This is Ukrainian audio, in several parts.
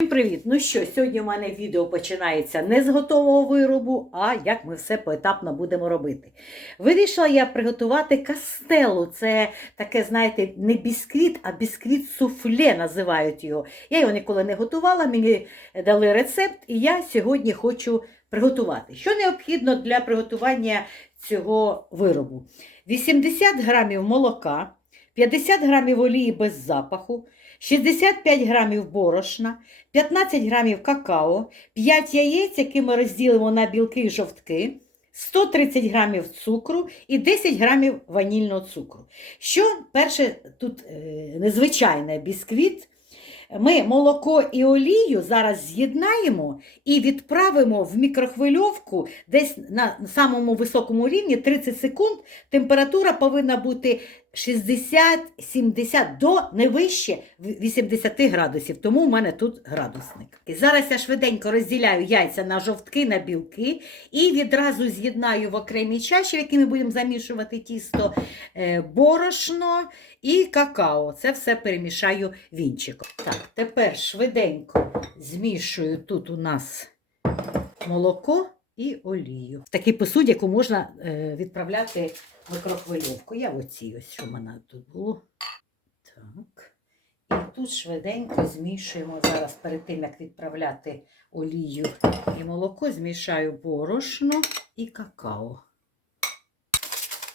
Всім привіт! Ну що, сьогодні у мене відео починається не з готового виробу, а як ми все поетапно будемо робити. Вирішила я приготувати кастелу. Це таке, знаєте, не бісквіт, а бісквіт суфле називають його. Я його ніколи не готувала, мені дали рецепт, і я сьогодні хочу приготувати. Що необхідно для приготування цього виробу? 80 грамів молока, 50 грамів олії без запаху. 65 грамів борошна, 15 грамів какао, 5 яєць, які ми розділимо на білки і жовтки, 130 грамів цукру і 10 грамів ванільного цукру. Що перше тут е, незвичайне бісквіт. Ми молоко і олію зараз з'єднаємо і відправимо в мікрохвильовку десь на самому високому рівні 30 секунд. Температура повинна бути 60-70 до не вище 80 градусів, тому у мене тут градусник. І зараз я швиденько розділяю яйця на жовтки, на білки і відразу з'єднаю в окремій чаші, в якій ми будемо замішувати тісто, е, борошно і какао. Це все перемішаю вінчиком. Так, тепер швиденько змішую тут у нас молоко і олію. В посуд, посуді, яку можна е, відправляти в микрохвильовку. Я оці ось, що в мене тут було. Так. І тут швиденько змішуємо зараз перед тим, як відправляти олію і молоко, змішаю борошно і какао.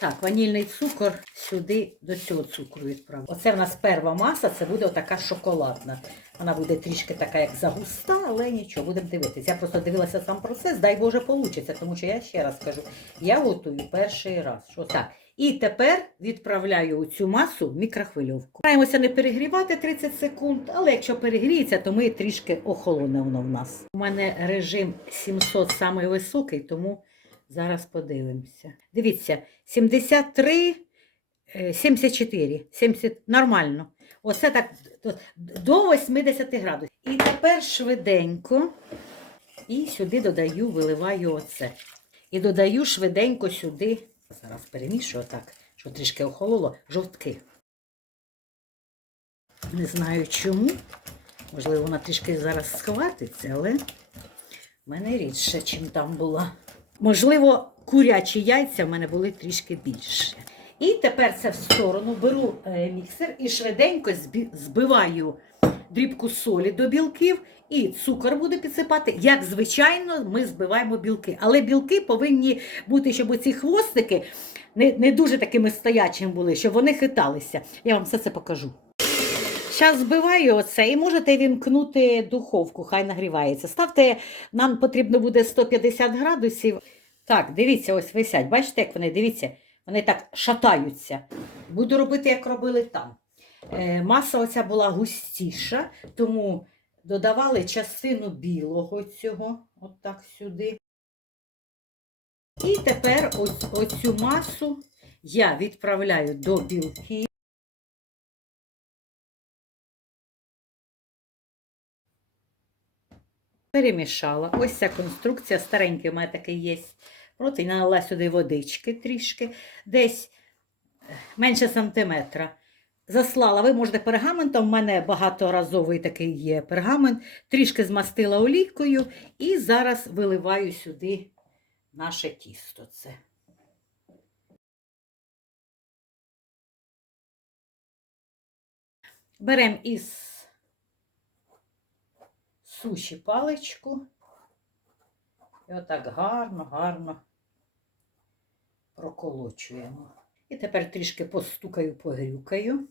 Так, ванільний цукор сюди до цього цукру відправлю. Оце в нас перша маса, це буде отака шоколадна. Вона буде трішки така, як загуста, але нічого, будемо дивитися. Я просто дивилася сам процес, дай Боже, получиться, тому що я ще раз кажу, я готую перший раз. Що так. І тепер відправляю цю масу мікрохвильовку. Стараємося не перегрівати 30 секунд, але якщо перегріється, то ми трішки охолоне воно в нас. У мене режим 700 самий високий, тому зараз подивимося. Дивіться, 73, е, 74, 70, нормально. Оце так до 80 градусів. І тепер швиденько і сюди додаю, виливаю оце. І додаю швиденько сюди, зараз перемішую так, щоб трішки охололо, жовтки. Не знаю чому. Можливо, вона трішки зараз схватиться, але в мене рідше, чим там була. Можливо, курячі яйця в мене були трішки більше. І тепер це в сторону беру е, міксер і швиденько збиваю дрібку солі до білків, і цукор буду підсипати. Як звичайно, ми збиваємо білки. Але білки повинні бути, щоб ці хвостики не, не дуже такими стоячими були, щоб вони хиталися. Я вам все це покажу. Зараз збиваю оце і можете вімкнути духовку, хай нагрівається. Ставте, нам потрібно буде 150 градусів. Так, дивіться, ось висять. Бачите, як вони, дивіться, вони так шатаються. Буду робити, як робили там. Е, маса оця була густіша, тому додавали частину білого цього, отак сюди. І тепер ось, оцю масу я відправляю до білків. Перемішала. Ось ця конструкція старенький у мене такий є. Проти налила сюди водички трішки, десь е, менше сантиметра. Заслала, ви можете пергаментом, у мене багаторазовий такий є пергамент, трішки змастила олійкою і зараз виливаю сюди наше тісто. Це. Беремо із суші паличку і отак гарно, гарно проколочуємо. І тепер трішки постукаю, погрюкаю.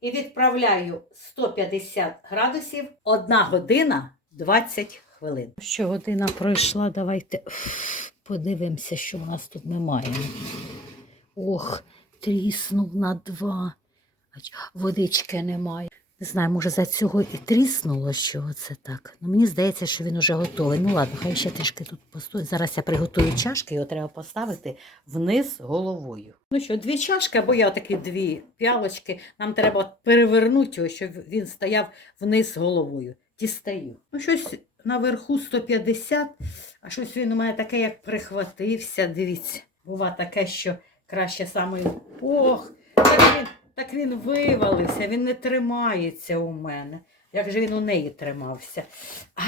І відправляю 150 градусів 1 година 20 хвилин. Що година пройшла, давайте подивимося, що у нас тут ми маємо. Ох, тріснув на два. Водички немає. Не знаю, може за цього і тріснуло, що це так. Ну, мені здається, що він уже готовий. Ну ладно, хай ще трішки тут постоїть. Зараз я приготую чашки, його треба поставити вниз головою. Ну що, дві чашки, або я такі дві п'ялочки. Нам треба перевернути його, щоб він стояв вниз головою. Дістаю. Ну, щось наверху 150, а щось він у мене таке, як прихватився. Дивіться, бува таке, що краще саме. Ох, так він, вивалився, він не тримається у мене. Як же він у неї тримався. А,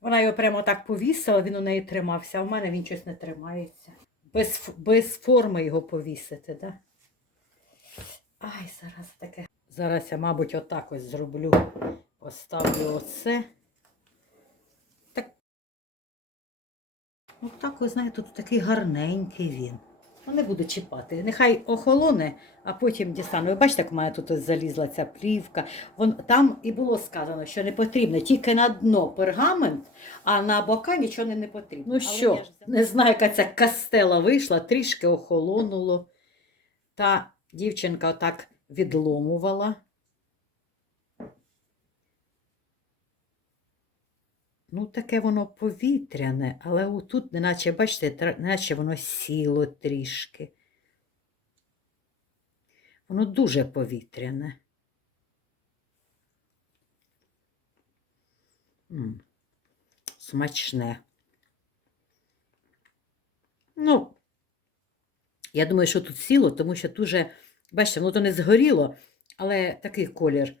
вона його прямо так повісила, він у неї тримався, а в мене він щось не тримається. Без, без форми його повісити, да? Ай, зараз таке. Зараз я, мабуть, отак ось зроблю. Поставлю оце. Так. Отак, ви знаєте, тут такий гарненький він. Ну, не буду чіпати. Нехай охолоне, а потім дістану. Ви бачите, як у мене тут ось залізла ця плівка. Вон, там і було сказано, що не потрібно тільки на дно пергамент, а на бока нічого не, не потрібно. Ну що, не знаю, яка ця кастела вийшла, трішки охолонуло. Та дівчинка отак відломувала. Ну, таке воно повітряне, але отут, неначе, бачите, неначе воно сіло трішки. Воно дуже повітряне. М, Смачне. Ну, я думаю, що тут сіло, тому що дуже, бачите, воно то не згоріло, але такий колір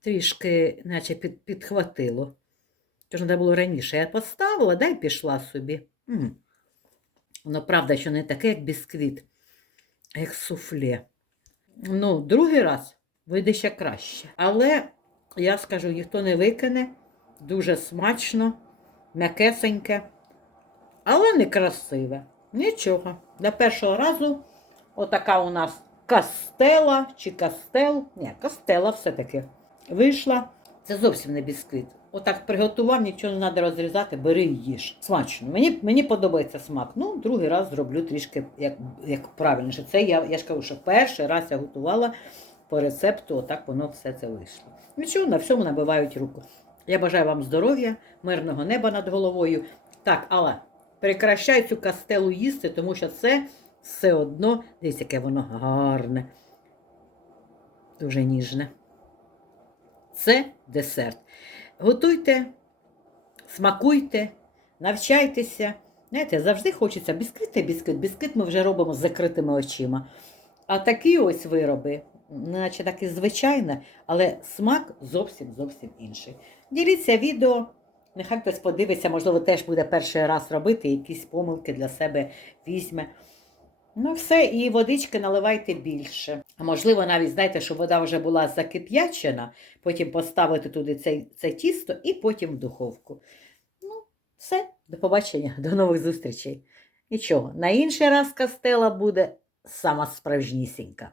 трішки, наче під, підхватило. Тож треба було раніше. Я поставила, да й пішла собі. М. Воно правда, що не таке, як бісквіт, а як суфле. Ну, другий раз вийде ще краще. Але я скажу, ніхто не викине, дуже смачно, м'якесеньке, але не красиве. Нічого. Для першого разу отака у нас кастела чи кастел. Ні, кастела все-таки вийшла. Це зовсім не бісквіт. Отак приготував, нічого не треба розрізати, бери їж. Смачно. Мені, мені подобається смак. Ну, другий раз зроблю трішки як, як правильніше. Це я, я ж кажу, що перший раз я готувала по рецепту, отак воно все це вийшло. Нічого, на всьому набивають руку. Я бажаю вам здоров'я, мирного неба над головою. Так, але прекращай цю кастелу їсти, тому що це все одно, дивіться, яке воно гарне, дуже ніжне. Це десерт. Готуйте, смакуйте, навчайтеся. Знаєте, завжди хочеться бісквіт і бісквіт. Бісквіт ми вже робимо з закритими очима. А такі ось вироби, наче так і звичайне, але смак зовсім зовсім інший. Діліться відео, нехай хтось подивиться, можливо, теж буде перший раз робити, якісь помилки для себе візьме. Ну, все, і водички наливайте більше. А можливо, навіть знаєте, що вода вже була закип'ячена, потім поставити туди це, це тісто і потім в духовку. Ну, все, до побачення, до нових зустрічей. Нічого, на інший раз кастела буде сама справжнісінька.